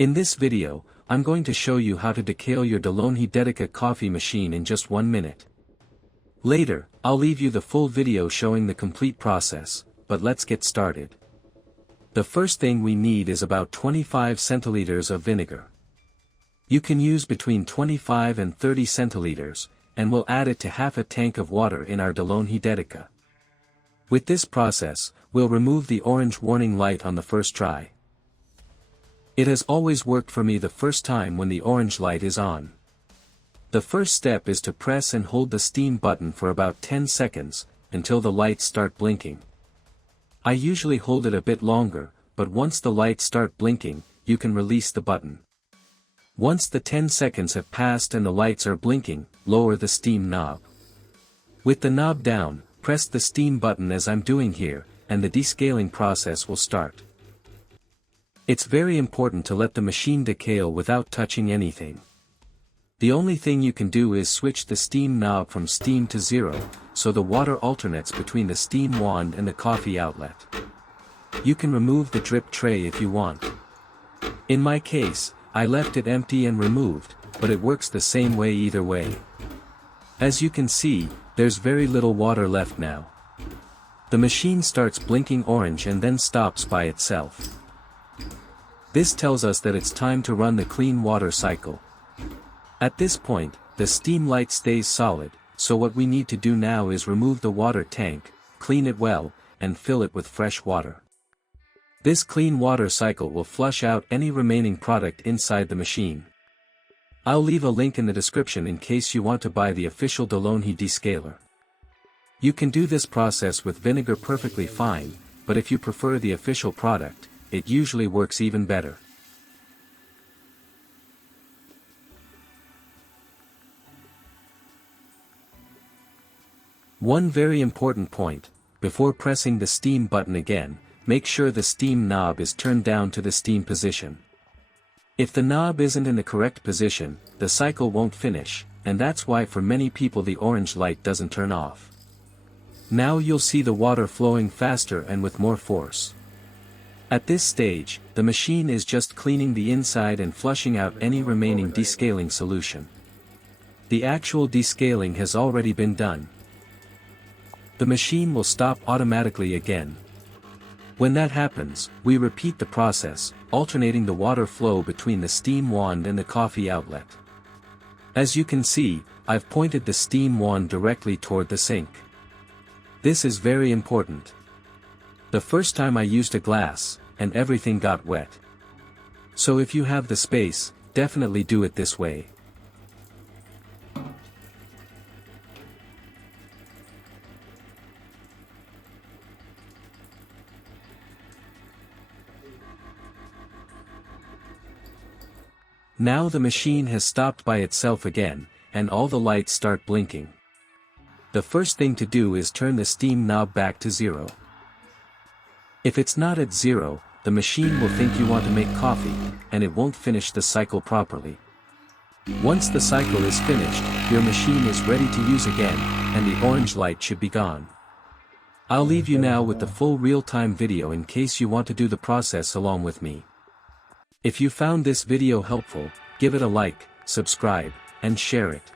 In this video, I'm going to show you how to decale your De'Longhi Dedica coffee machine in just 1 minute. Later, I'll leave you the full video showing the complete process, but let's get started. The first thing we need is about 25 centiliters of vinegar. You can use between 25 and 30 centiliters, and we'll add it to half a tank of water in our De'Longhi Dedica. With this process, we'll remove the orange warning light on the first try. It has always worked for me the first time when the orange light is on. The first step is to press and hold the steam button for about 10 seconds, until the lights start blinking. I usually hold it a bit longer, but once the lights start blinking, you can release the button. Once the 10 seconds have passed and the lights are blinking, lower the steam knob. With the knob down, press the steam button as I'm doing here, and the descaling process will start. It's very important to let the machine decale without touching anything. The only thing you can do is switch the steam knob from steam to 0, so the water alternates between the steam wand and the coffee outlet. You can remove the drip tray if you want. In my case, I left it empty and removed, but it works the same way either way. As you can see, there's very little water left now. The machine starts blinking orange and then stops by itself. This tells us that it's time to run the clean water cycle. At this point, the steam light stays solid, so what we need to do now is remove the water tank, clean it well, and fill it with fresh water. This clean water cycle will flush out any remaining product inside the machine. I'll leave a link in the description in case you want to buy the official De'Longhi descaler. You can do this process with vinegar perfectly fine, but if you prefer the official product, it usually works even better. One very important point: before pressing the steam button again, make sure the steam knob is turned down to the steam position. If the knob isn't in the correct position, the cycle won't finish, and that's why for many people the orange light doesn't turn off. Now you'll see the water flowing faster and with more force. At this stage, the machine is just cleaning the inside and flushing out any remaining descaling solution. The actual descaling has already been done. The machine will stop automatically again. When that happens, we repeat the process, alternating the water flow between the steam wand and the coffee outlet. As you can see, I've pointed the steam wand directly toward the sink. This is very important. The first time I used a glass, and everything got wet. So if you have the space, definitely do it this way. Now the machine has stopped by itself again, and all the lights start blinking. The first thing to do is turn the steam knob back to 0. If it's not at 0, the machine will think you want to make coffee, and it won't finish the cycle properly. Once the cycle is finished, your machine is ready to use again, and the orange light should be gone. I'll leave you now with the full real-time video in case you want to do the process along with me. If you found this video helpful, give it a like, subscribe, and share it.